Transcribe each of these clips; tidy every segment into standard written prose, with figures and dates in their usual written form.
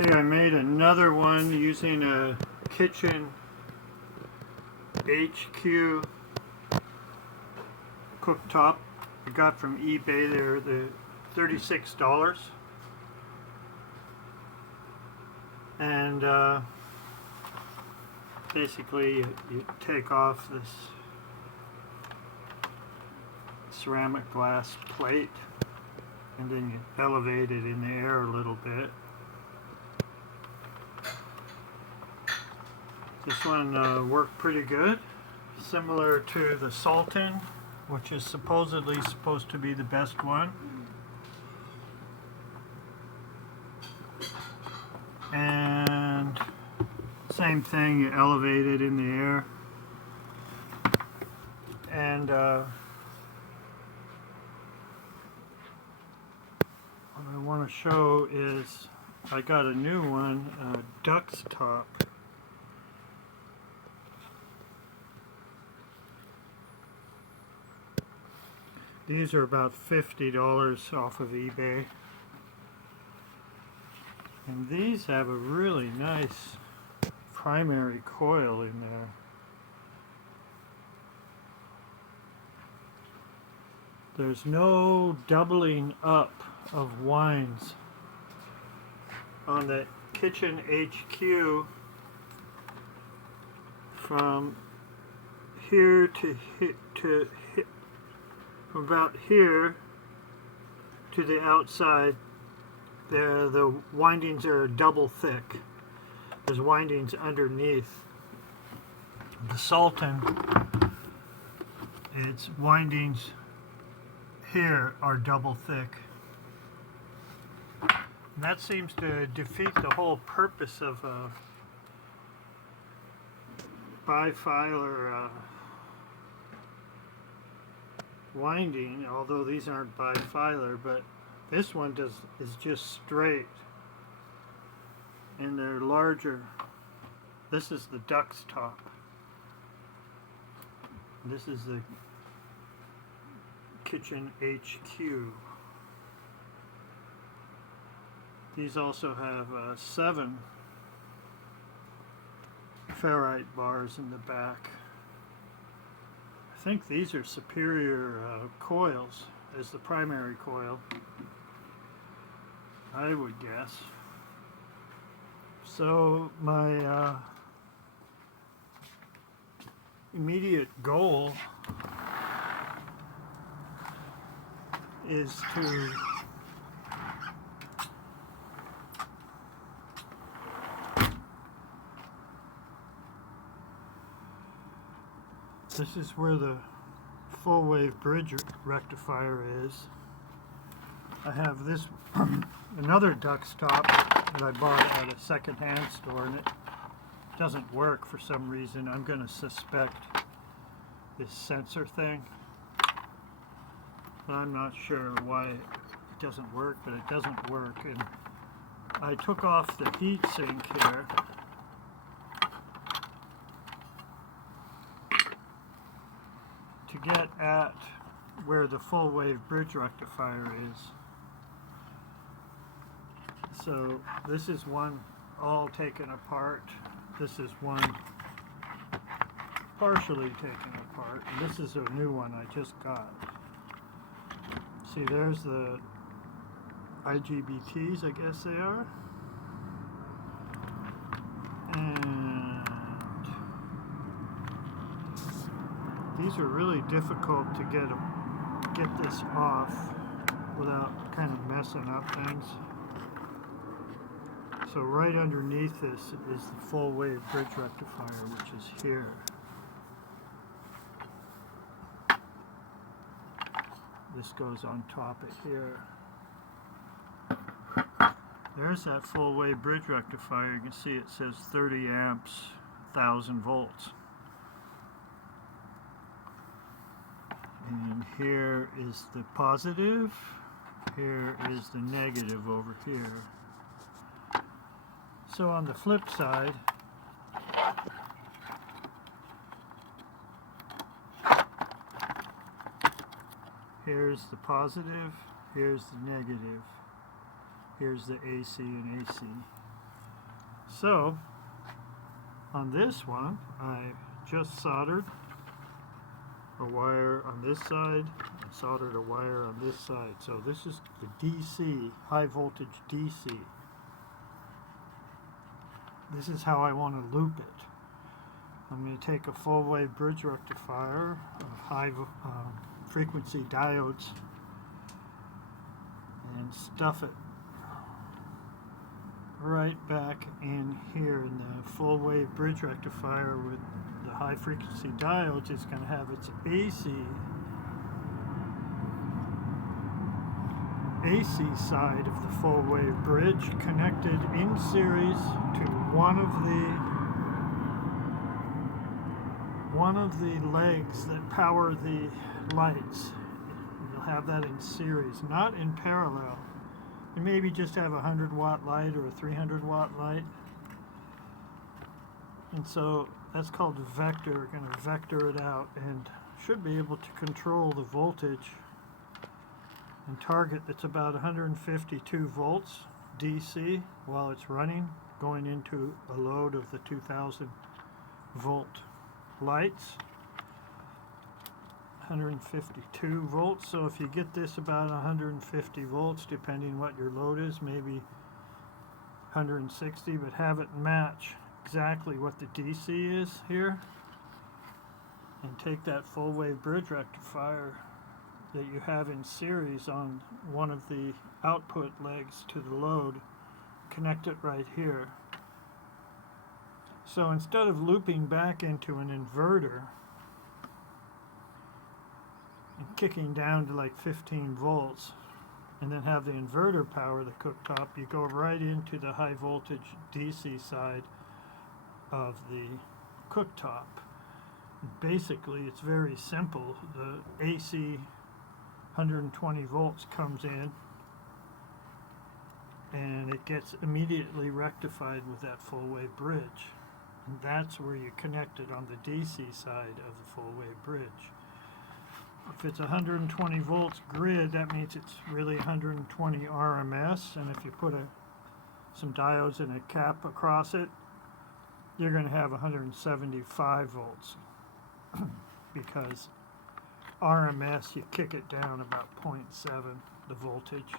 Okay, I made another one using a kitchen HQ cooktop I got from eBay. They're $36. And basically you take off this ceramic glass plate and then you elevate it in the air a little bit. This one worked pretty good, similar to the Sultan, which is supposedly supposed to be the best one. And same thing, you elevate it in the air. And what I want to show is I got a new one, Duxtop. These are about $50 off of eBay. And these have a really nice primary coil in there. There's no doubling up of winds on the kitchen HQ from here to from about here to the outside. The windings are double thick. There's windings underneath. The Sultan, its windings here are double thick. And that seems to defeat the whole purpose of a bifilar winding, although these aren't bifilar, but this one is just straight, and they're larger. This is the Duxtop. This is the kitchen HQ. These also have 7 ferrite bars in the back. I think these are superior coils as the primary coil, I would guess. So my immediate goal is to this is where the full wave bridge rectifier is. I have this another Duxtop that I bought at a second-hand store, and it doesn't work for some reason. I'm going to suspect this sensor thing, but I'm not sure why it doesn't work, but it doesn't work. And I took off the heat sink here to get at where the full wave bridge rectifier is. So this is one all taken apart. This is one partially taken apart. And this is a new one I just got. See, there's the IGBTs, I guess they are. And these are really difficult to get this off without kind of messing up things. So right underneath this is the full wave bridge rectifier, which is here. This goes on top of here. There's that full wave bridge rectifier. You can see it says 30 amps, 1000 volts. And here is the positive. Here is the negative over here. So on the flip side, here's the positive, here's the negative, here's the AC and AC. So on this one, I just soldered a wire on this side and soldered a wire on this side. So this is the DC, high voltage DC. This is how I want to loop it. I'm going to take a full wave bridge rectifier, high frequency diodes, and stuff it right back in here in the full wave bridge rectifier with the high frequency diodes. It's going to have its AC side of the full wave bridge connected in series to one of the legs that power the lights. You'll have that in series, not in parallel. You maybe just have a 100-watt light or a 300-watt light. And so that's called a vector. We're going to vector it out and should be able to control the voltage and target. It's about 152 volts DC while it's running, going into a load of the 2000 volt lights. 152 volts. So if you get this about 150 volts, depending what your load is, maybe 160, but have it match exactly what the DC is here, and take that full wave bridge rectifier that you have in series on one of the output legs to the load, connect it right here. So instead of looping back into an inverter and kicking down to like 15 volts and then have the inverter power the cooktop, you go right into the high voltage DC side of the cooktop. Basically, it's very simple. The AC 120 volts comes in and it gets immediately rectified with that full wave bridge. And that's where you connect it on the DC side of the full wave bridge. If it's 120 volts grid, that means it's really 120 RMS, and if you put some diodes and a cap across it, you're going to have 175 volts because RMS, you kick it down about 0.7 the voltage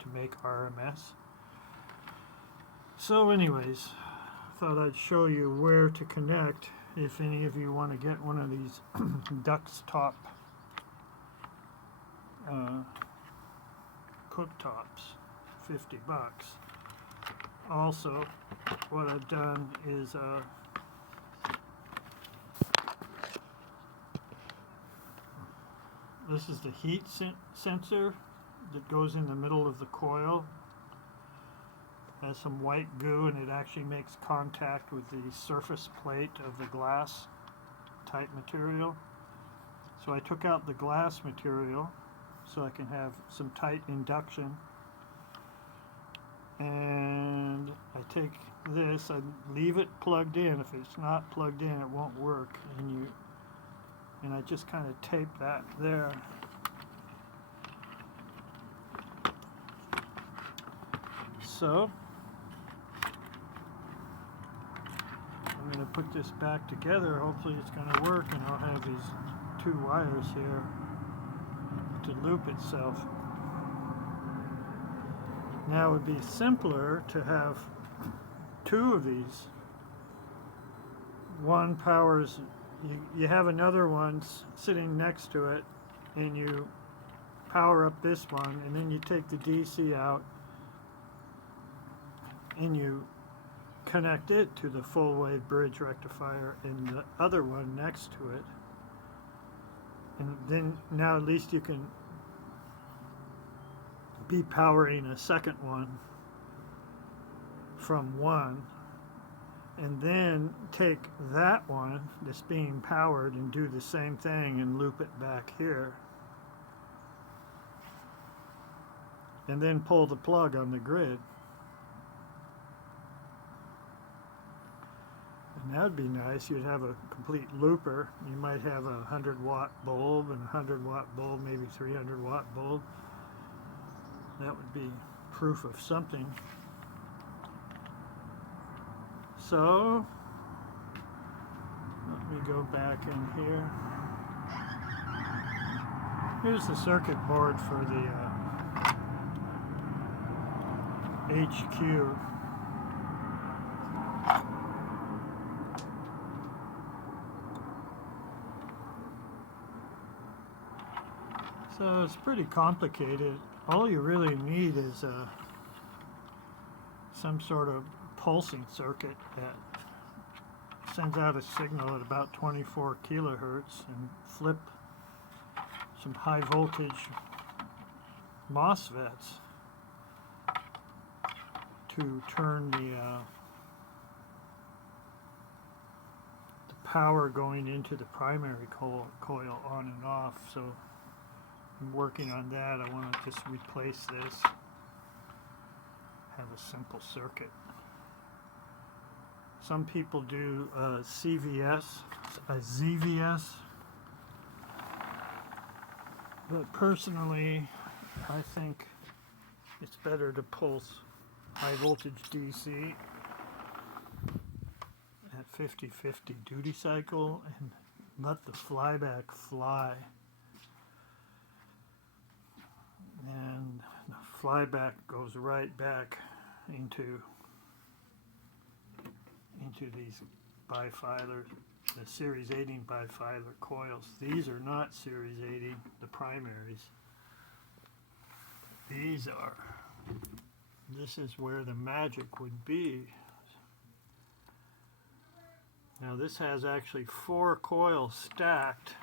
to make RMS. So anyways, thought I'd show you where to connect if any of you want to get one of these Duxtop cooktops, 50 bucks. Also, what I've done is this is the heat sensor that goes in the middle of the coil. Has some white goo, and it actually makes contact with the surface plate of the glass type material. So I took out the glass material so I can have some tight induction. And I take this, I leave it plugged in. If it's not plugged in, it won't work. And I just kind of tape that there. So I'm going to put this back together. Hopefully it's going to work, and I'll have these two wires here to loop itself. Now it would be simpler to have two of these. One powers, you have another one sitting next to it, and you power up this one, and then you take the DC out and you connect it to the full wave bridge rectifier and the other one next to it. And then now at least you can be powering a second one from one, and then take that one that's being powered and do the same thing and loop it back here, and then pull the plug on the grid. And that would be nice. You'd have a complete looper. You might have a 100-watt bulb and a 100-watt bulb, maybe 300-watt bulb. That would be proof of something. So, let me go back in here. Here's the circuit board for the HQ. So it's pretty complicated. All you really need is some sort of pulsing circuit that sends out a signal at about 24 kilohertz and flip some high voltage MOSFETs to turn the power going into the primary coil on and off. So I'm working on that. I want to just replace this, have a simple circuit. Some people do CVS, a ZVS, but personally I think it's better to pulse high voltage DC at 50-50 duty cycle and let the flyback fly. And the flyback goes right back into these bifilar, the series 18 bifilar coils. These are not series 18, the primaries. These are. This is where the magic would be. Now this has actually 4 coils stacked,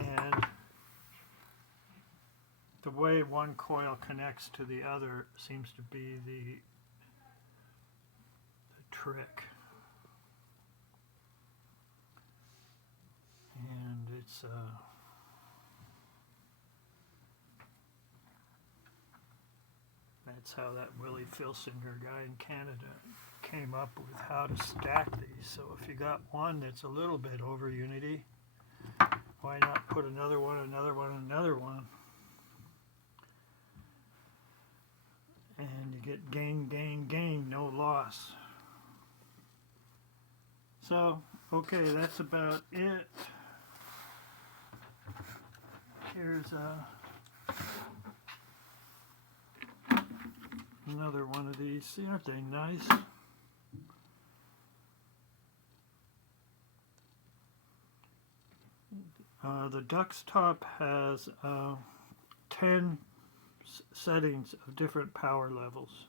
and the way one coil connects to the other seems to be the trick. And it's that's how that Willie Filsinger guy in Canada came up with how to stack these. So if you got one that's a little bit over unity, why not put another one, another one, another one? And you get gain, gain, gain, no loss. So, okay, that's about it. Here's another one of these. See, aren't they nice? The Duxtop has 10 settings of different power levels.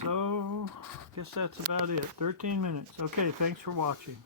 So, I guess that's about it. 13 minutes. Okay, thanks for watching.